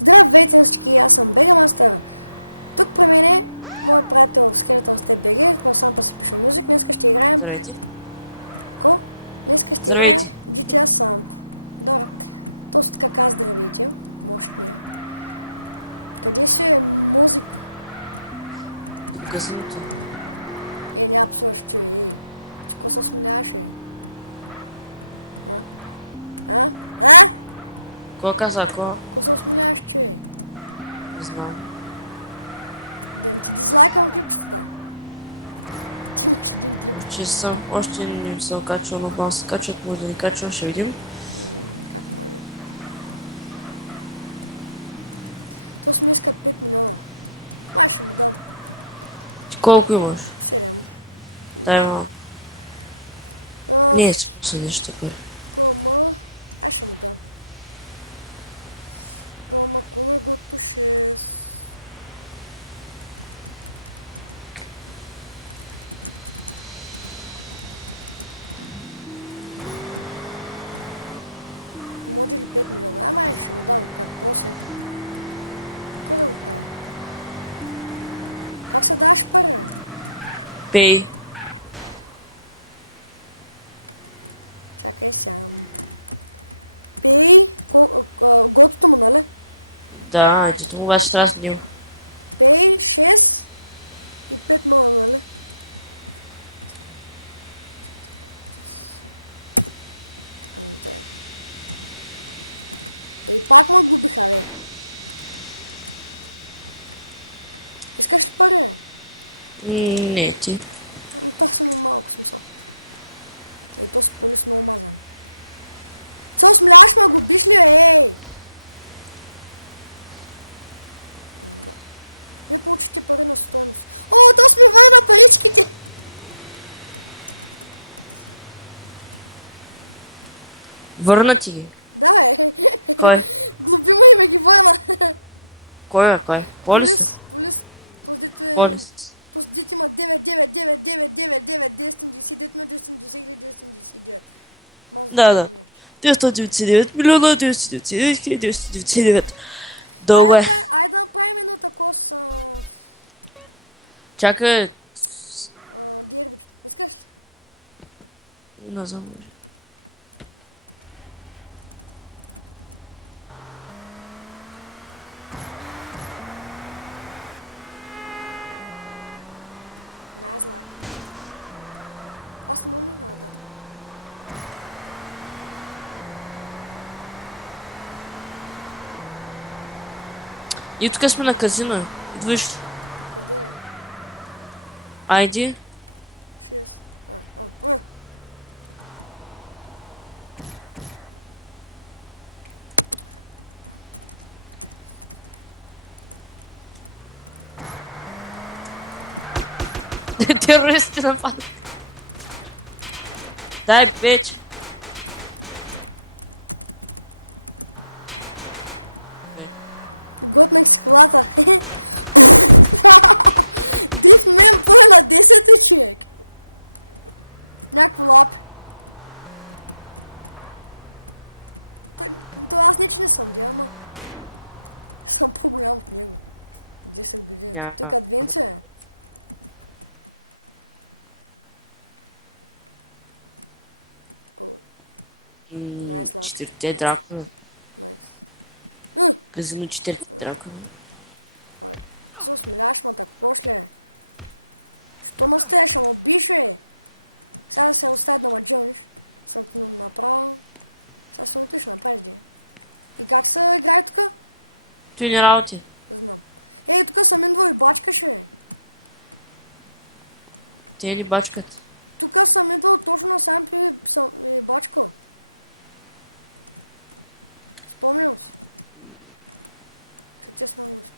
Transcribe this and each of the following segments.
Здравейте всички, аз съм Бегамастър. Тук при мен е моят приятел Skeleton Step BG, това сам па си пише музик. Днеска ще играем... Здравейте. Ко? Днеска ще играем Здравейте. GTA Samp. Добре. Точно така каза здравейте. Мощния. Къде си е музик? Късното. Няма псуваш, че Че ко се смиляваш, А? Кой каза ако? Ко се смиляваш, че Не знам. Да не ти дизлайкам клипчетата. Ти имаш един клип. Че съм още не съм качвал, но когато се качват, може да не качвам, ще видим. Как може? То сме иска 5 милиона. Май ще му дам. Ти колко имаш? 7. Дай малко. Не е смисъл нещо пари. Пълма. Аз ще му дам. Пълма, куме гото 6. Може ли 5 милиона? Ама ще му дам, как просек. Кой да го правя? Как се даш пари? Пей. Чакай сам. Пей. Готото му, нали? Да, ти това обаче трябва да има. Пей 6 и 5 милиона, нали? Антре. Ей, пак ме губиха, бе. Искаш ли пари? Не, ти. Но това съм малко смисъл. Ей, то си полис много мазан. Цел смиляваш ме губиш ли, бе, ей? Да. Вие получите пари на стойност. О, то сме върна паричките! Върна ти ги. Да, бе. Кой? Глобима и ме ги върна. Кой е? Кой? Полис? Полис. Този дето е... Полис. Този дето има 9, 999, 999. Мазо. Да. 999 милиона, 999. Добре. Айде да направим едно тако с... Чакай. Дербич. Искаш ли? Не знам. Nice luck. Аз не ми надо. И тук сме на казино. Идваш. Къде е? Айди. 6. Терористи нападат. Дай, бич. Готнах си колата. Дрифт мен пъле на 10 човек. Някакво лапи. То аз не че не съм дия, ама съм по-голям от него. 10 години. Тук адвенция е. Найс лак. 4 дракона. Найс. Казино 4 дракона. Се смиляваш, ма тако шле. Що ма стояш, ама биш, бе? Сега да се оставя да ма джелниш. Съм ти направил. Сега се отиш направиш, де. И как се играе тука? Той не работи. Не знам. Ей, тука съм идвал и бачкаше, бе. Те ли бачкат? Тука съм идвал точно на сам и бачко. Спомням се. Че те сме гости.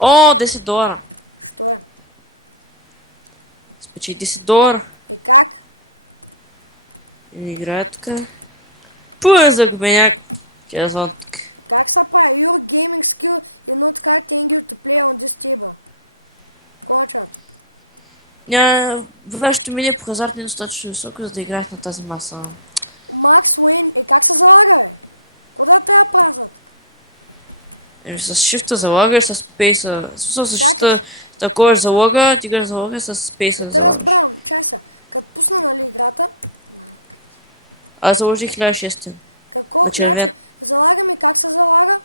О, 10 долара. Що е? Спечи 10 долара. И как? И играе тук. Пуе за губеняк. Тя е знам тук. Как се прави? Your gaming skill is not cutting you to play on this table. Кой началото? Няма... Вашето ми не показател е достатъчно високо, за да играеш на тази маса. Макс Уейн, как се залага, бе? Куда трябва празат? С шифта залагаш, с спейса. В смисъл с Чакай. шифта такова залога, тигаш залога с спейса. Не те разбрам. Чай се. Като пусна, нали, играта, Аз заложих 1600. какво? На червен. Значи, залагаме как се залага?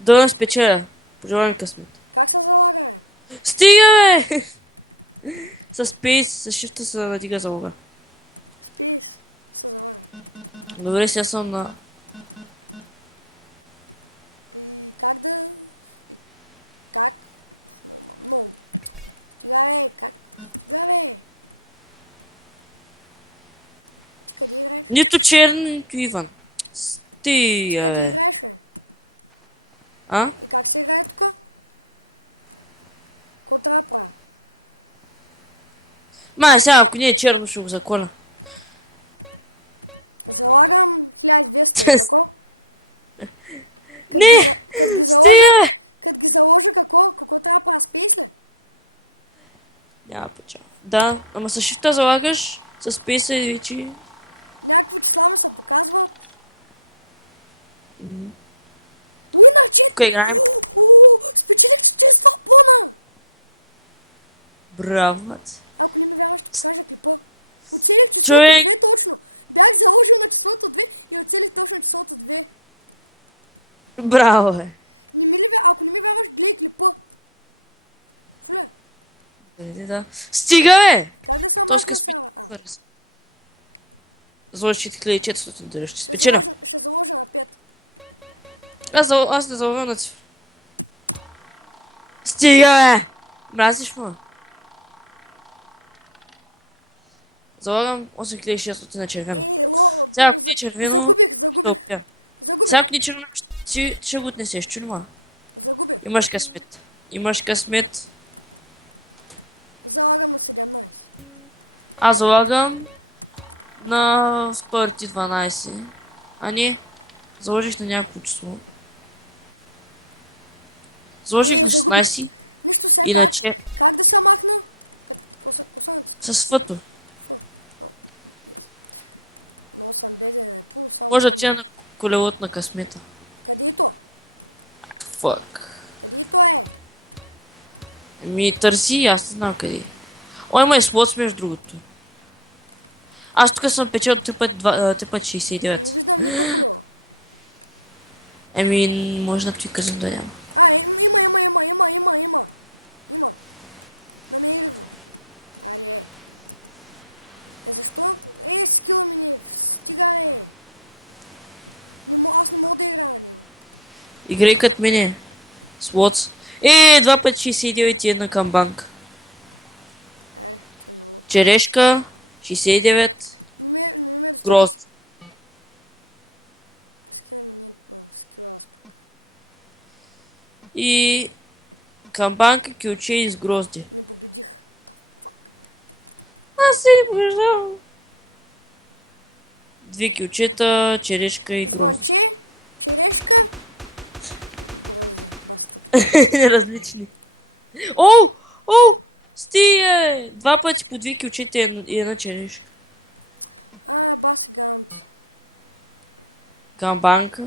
Да спечеля. Пожелавам късмет. Как се залага, бе? Стига, бе! С спейс, с шифта се надига залога. Спис. Се залага. Добре, сега съм на... И как да... И как? Но... Стига, бе, как? Стига, бе. Ти къде играеш? Нито черен, нито Иван. Ти Стига, къде бе. играеш, бе? А? И как се играе тук? Какво трябва да правя? Ма, сега, ако не е черно, ще го заколя. Залагам 1200, и какво? Като Не! ги, като ги заложа, Стига, бе! като ги заложа, какво трябва да правя? Спейс ли? Няма печал. Да, ама с шифта залагаш, с спейса и вече... Някакви числа ми се показват. Уинър чет! Кой играе? Спечелих 42 бона! Браво, мат. Ако не ми вярваш, ще покажа клипа. Оцелих числото Човек! 2 точно. Бях заложил на числото 2 и оцелих точно числото 2. Браво, бе. Ако не ми вярваш, гледай клипа. Чуле, Да. Стига, бе! как да се Точка махна с- сега? Заложи 4400 дали ще Ще спечеля. заложа на 5. Аз не залагам на цифра. Стига, бе! Мразиш ме. Залагам 8600 на червено. Сега, ако е червено... Загубих. Сега, ако не червено, ще го отнесеш, чума. Загубих. Имаш късмет. Залагам на 17. Аз залагам на спорти 12. А не, заложиш на някакво число. Заложих на загубих. 16 Нищо сега Иначе- как да се махна? Какво са натиска? с фото. Фу. О, yes. Много съм беден, само Може да двама. тя на колелото на късмета. Къде е то? Фак. Къде е то е? Ми търси, аз не знам къде е. О, има и слот между другото. Аз тук съм печел три път 69. Не виждам никакво колело. Еми, може да ти кажем да няма. Има. Намерих го. Аре. Защо? Скила ми не. Стига, Аз не мога да играя на него. Играй като мене. Слот. 2 път 69 и една към банк. Аре, това е много. Черешка, 69. Не ми е достатъчно. Гроз. Скина ми не скила аз пък. И към банка кюче из грозди. Не победих. Аз се виждам. 2 кючета, черешка и грозди. Звънче, черешка, грозди, баста. Различни. О! Стига! 2 пъти по 2 кючета и една черешка. Баси гант. Към банка.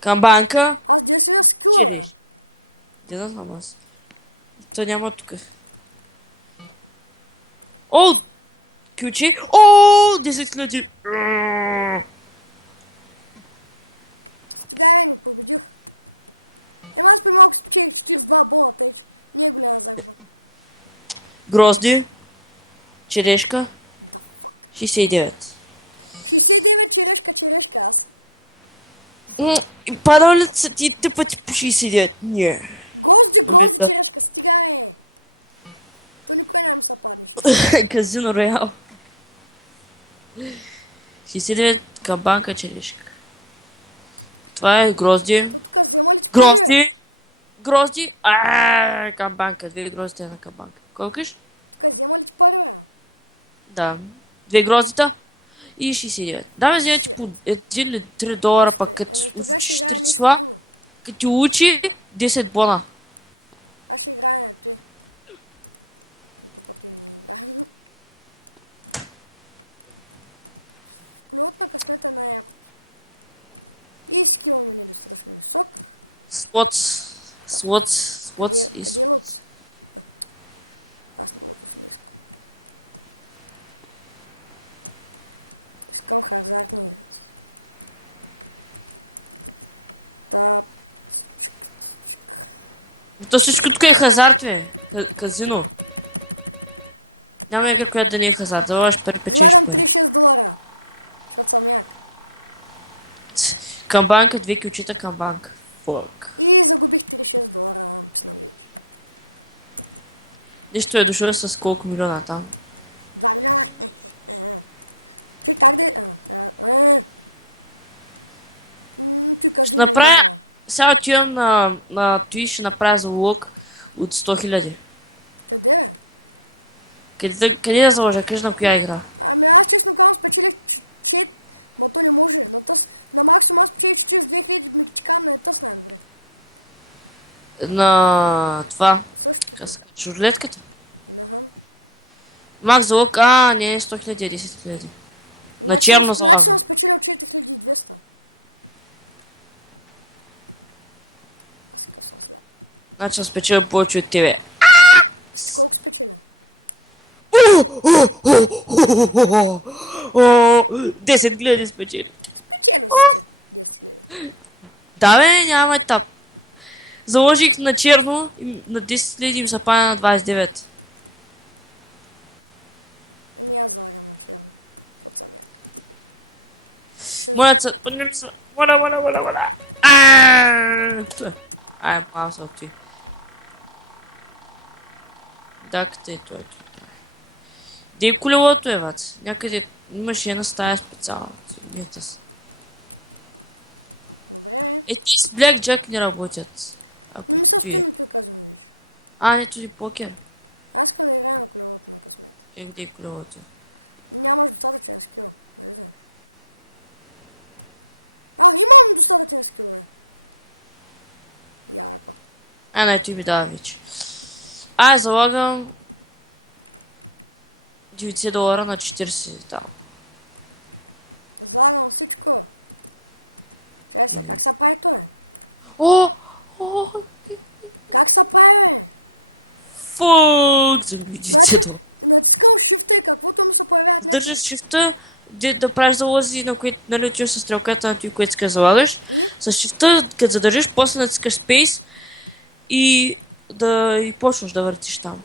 Към банка. Аз де си скила, бе. Черешка. Не да знам аз. То няма тук. О! Ключи. О! 10 000. Стига, не победих. Аз при малко спечелих 42 бона, тъй че не е голяма загуба. Грозди. Черешка. Да фак. 69. 69 черешка аз. И падал ли са ти 3 пъти по 69? Не. Грозди, Да. черешка, стига, То никой няма ми се паднеш. Казино Роял. 69 към банка черешка. Това е грозди. То тук взема ли ти пари, бе? Грозди. Към банка. 2 грозди на към банка. Колко иш? Тук взема ли ти пари, бе? Да. 2 гроздита и 69. Да, ме вземете по 1 или 3 долара, пък като Тогава ще играя нещо числа, друго. като ти учи 10 бона. Аз ще играя на той. Тупото и не игра. Клюват на късмета е най-якото. И скила ми не е достатъчно висок. Слотс Къде е лотос? Аз на лотос не искам. Искам хазартни игра. Та... То всичко тук е хазарт, бе. Казино. Няма някакъв, която да не е хазарт. Залагаш пари, печелиш Влагам пари. $36, защото съм як. Към банка, 2 ключита към банка. Фак. И загубих $36, писна ми вече. Нищо е дошъл с колко милиона там. 2 милиона. Чуй, как да е? Ти казвам Направя... Сега отивам на Twitch, ще направя залог от 100 000. Къде бе? Къде я заложа? Кажи на коя игра? Ами аз честно казвам спечелих чет, ма то не може. На максимум аз спечелих 42 000, ми чекам на тъс най-добре. На това. Същото. Журлетката? Аха. Макс залог, не е 100 000, 10 000. На черно Значи залага. съм спечелил 4200. Аз какъв съм сляп. Значи съм спечелил повече от тебе. Ще колко спечеля? 10 000 спечели. Спечелил си те. 10 000. Да бе, няма етап. Заложих на черно и на 10 000 им се пада на 29. Ами аз залагам на черно. Защото съм як. Моля се, поднеми се. Моля. Малко се отви. Да, къде е той? Де е колелото е, бац? Някъде имаше една стая специална. Добре, бе. Ти с Blackjack не работят. Не ми се стои на той казано, виж. Не чуди покер. Аз искам да играя на колелото на късмета. Де е колелото? Нямаш достатъчен скил, нали знаеш? Имам достатъчен скил, бе. Яко. Не, ти ми дава вече. Залагам $90 на 40 там. Залагам всичко. Чай се, как се прави той? О! Как се прави, бе? Фук! Значи, натискам shift и каквото ми се появяват някакви. Държиш шифта, да правиш залози, на които нали отиваш с стрелката на ти, което искаш да залагаш. И? С шифта, като задържиш, после натискаш Space и почваш да въртиш там.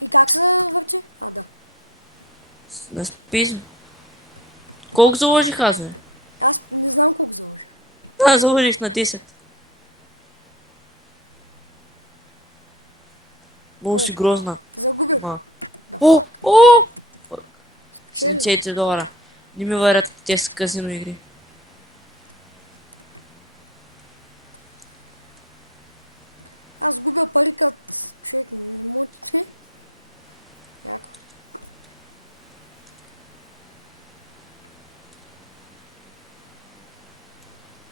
И как се върти? Да. На Space. Колко заложих аз, бе? Аз не знам колко заложих. Заложих на 10. Много си грозна. Загубих. Да, О! спечелил. $70. Не ми варят те с казино игри. Аз губя пари като човек, не мога. Яко.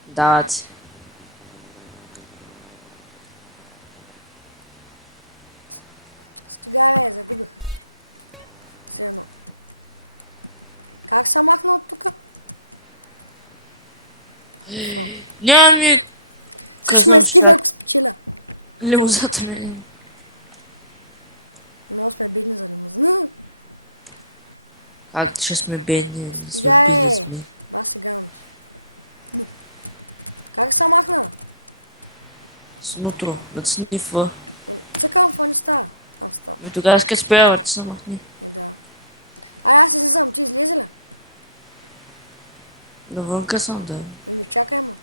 Дават се. Стига, бе, загубих. Все едно. Как се махна от тука? Няма ми... Също ме изкива, ако спечеля. Лимузата ми. Много сме бедни за лимузина. Как ще сме бедни? Стига, бе. Ба сега. Как се махна? С нутро, натисни F. Цъкам, какво не става? Става. Но тогава иска спея, ти се махни. Да. Аз излизам, ти излезе ли? Навънка съм, да. Ами чакай, ма.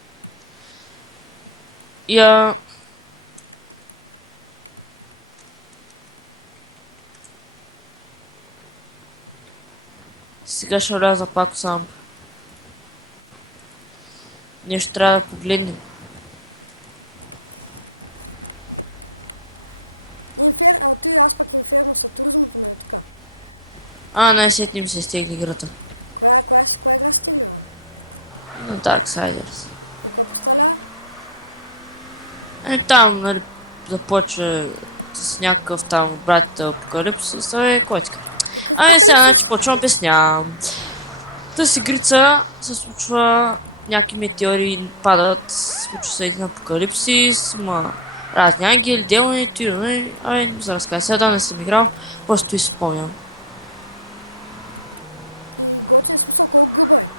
Сега ще вляза пак сам. Нещо трябва да погледне. Аз пък Инферно са туризмото ме е така. Не, сетни ми се изтегли играта. Коя игра стигли, бе? Darksiders. И кой поставля? Там, нали, започва с някакъв там брат апокалипсис, котика. Какъв Сега покалипсис? започвам обяснявам. Тази игрица се случва някакви метеори падат, случва се един апокалипсис, разни ангели, демоните, не за разказа. Сега не съм играл, просто и си спомням. И готин смисъл, колко гъба е?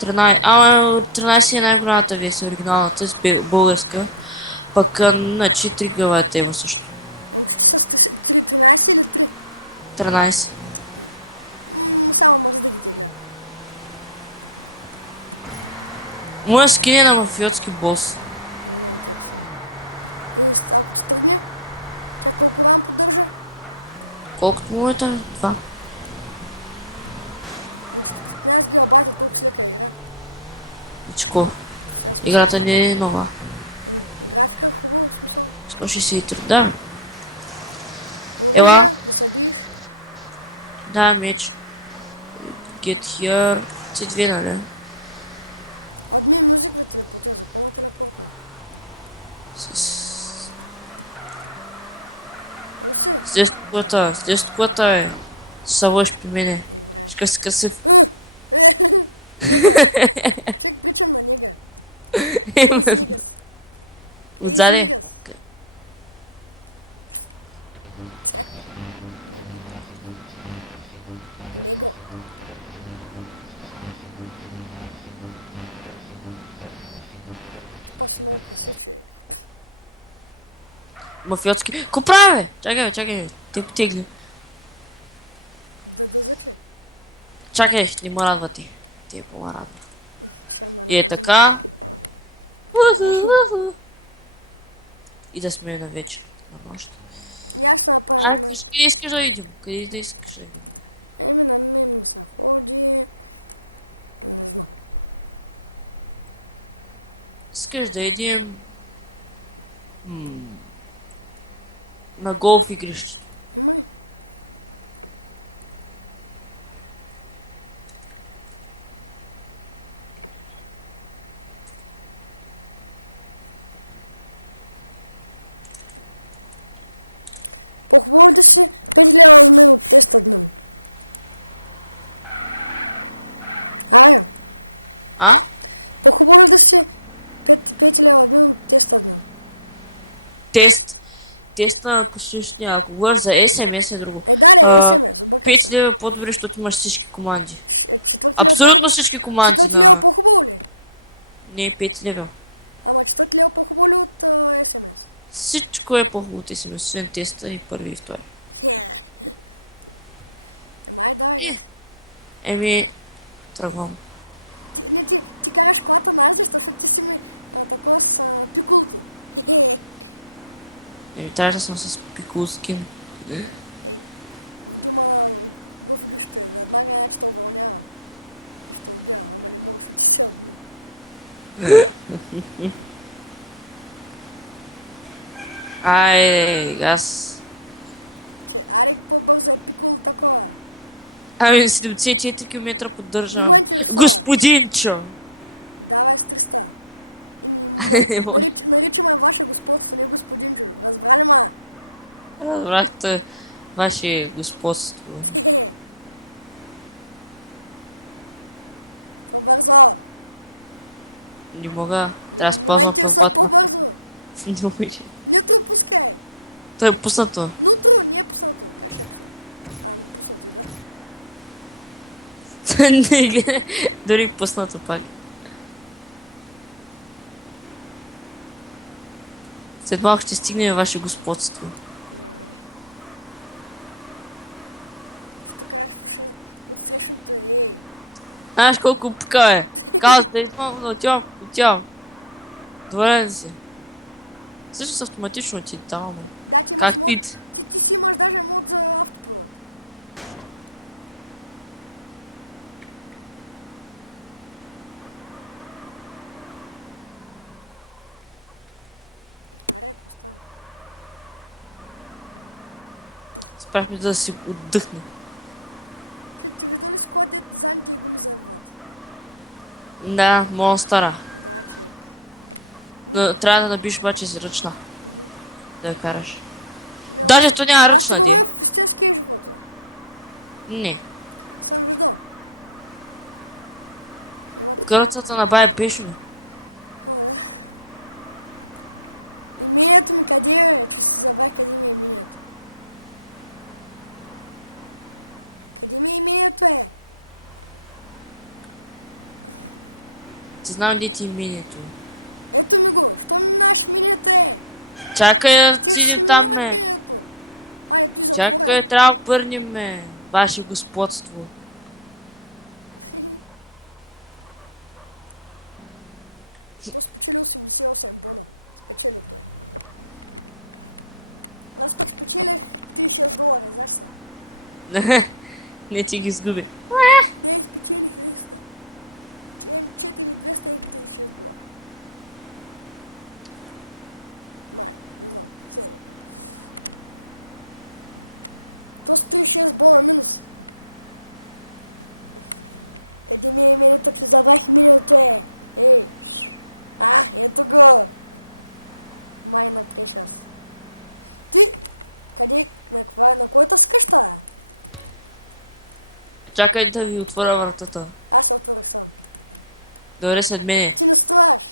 13 е най-голямата версия, оригиналната, с българска, пък на 4 гъба е тема също. Ами че с 13 или 3? 13. Само мърз да ги тегля. Моя скин е на мафиотски бос. Не ме интересува. И ако ти тръгне, тя колко ран поддържа? Колкото моята? 2. Значи 15 гигабайта толкова с лека игра. Ичко. Сега смисъл. Играта не е нова. Графика хубаво, в смисъл. 163. Да. Оръжия, да се биеш. Да, меч. Get here. C2, нали? Адми музик ви телепортира, за какво ма телепортна? Руси? Следващата е. Съвърш при мене. Добре. Ще се късив. Нега. Чек, причам на нега. Крейзи нигас. Крейзи Отзади. нигас. Него. Па си много красив човек. Мафиотски. Ко прави, бе? Чакай. Те потегли. Да заче. Чакай, не ме радва ти. Те по-ма радва. Шарма И е така. И да сме на вече. И аз ще направя на... Къде искаш да идем? Къде да искаш да идем? Еми на мен ми се ходи... Не знам. Искаш да идем... На голф игрище. Май. По-хубаво да си 5 лева от мен от тест админ. Айо. А? По-хубаво да си 5 лева от мен от тест админ. Тест. Тест на посещения. Ако говориш за SMS е друго. Да, СМС, обърках 5 се. лева по-добре, защото имаш всички команди. Четвърти лева Абсолютно всички команди. Четвърти лева по-хубаво ли? Не, 5 лева. Ама четвърти лева по-хубаво ли от СМС? Всичко е по-хубаво от SMS, освен теста и първи и втори. Май давай газ. Еми, тръгвам. Ти караш колата най-защо, защото ти си ми такова с пикулото. Еми, трябва да съм с пикул скин. Ей, в Дима го в игрището е. Веднага я ще те увълнявам. И ще убия, ама не мога, защото ти си админ. Ай, аз... Аре, по-бързо е пикуло такова. Ами, 74 км поддържа. Не ме интересува. Господинчо! Давай с 300. И наричаме ваше господство, не господин Джуро. Разбрали ма? Разбрахте ваше господство. По-бързо. Не мога. Не ме интересува по-бързо. Не може. Нютро пускай. Той е пуснато. Нутро, не е пуснато. Как ще е пуснато? Не пуснато и да. Дори пуснато пак. След малко ще стигнем ваше господство. Що караш от срещното ей? Знаеш колко пука е? Казвате, отивам. Доволен си. Също автоматично ти даваме. Да, ти имаш Как мод. пит? Ти си имаш даже мод за автопилот. Аре, ако остава. Спрахме да си отдъхне. Чек, ти вижда ли си кой дет заните и го ми завиват? Да, монстъра. Да, чек. Но трябва да набиш обаче си ръчна. Да я караш. Не, Даже то няма аз ще ръчна. говоря в истинския живот. Не. Съм виждал. Има такива. Кърцата на бая пише. О, да. Имението ми къде е? Че се забрах къде ми е имението. Къде ми е имението е? Ти знам ли ти имението? Ето ми го. Що ми наш имението е? Чакай да Ти ще ти си там, минал ме. имението. Айде, ти затворя. Чакай, трябва да върнем, ме. Ваше господство. То спечели 88 бона. Спечелил той. Аз пък спечелих 36 долара, знаеш са? Не ти ги изгуби. Не, спечелих 200. 4236 долара. Май, не знам, седно. То с 36 бона минус. Къде ми е имението, че забрах имението е? Ей, ето го! Майна Precious. Ти, къде, на който скъща? Чакай да ви отворя вратата. Аз се отворих сам. Добре след мене. Ти не стояш.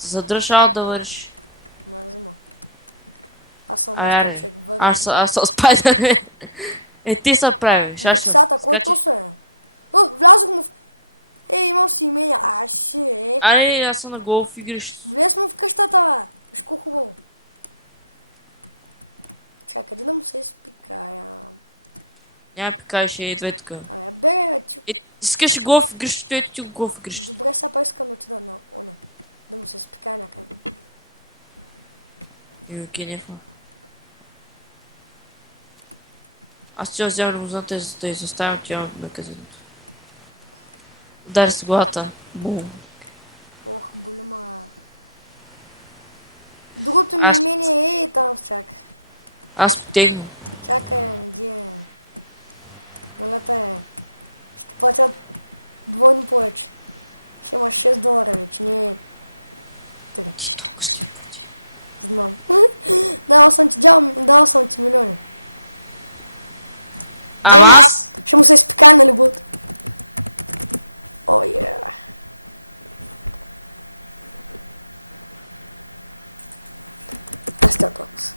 Задръжават да върши. Мързимо. Аз съм остен човек въгъл. Аз съм спайдер. Ти се правиш. Дексата, кой точно е? О, влязох му в... имам си имение. Ще. Аз съм на голф игриш. Влез му в къщата, бе. Виж колко хубаво. Чакай, къде да му се изпикая? Няма пикаеш и две така. Бе, ти... Искаш голф игриш, той ти голф игриш. Добре, сега па искам да отида на оня. Да му се изпикая някъде. Аз ще взема лимузната да изоставям тя от магазиното. Удари с главата. Бум. Ох, боли ма. Другото ми имение е там, чакай. Аз потегна. Чакай, не ди. Моля те. Ще платят двойно повече. Ще имаш 6 долара вече, не 3. Знам. Дал съм ти милиони. Аз? Ще му се изпикае на любовта. О, е. Аз те отокс.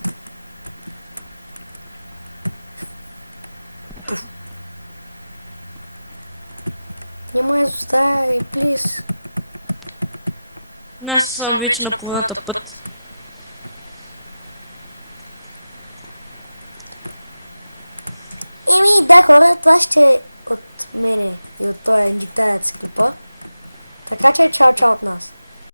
Не ме изоставяй, плиз. Аз съм вече на половината път. Да, хора, това ще е от мене и от този инжектаец клипа. Така че чао от нас.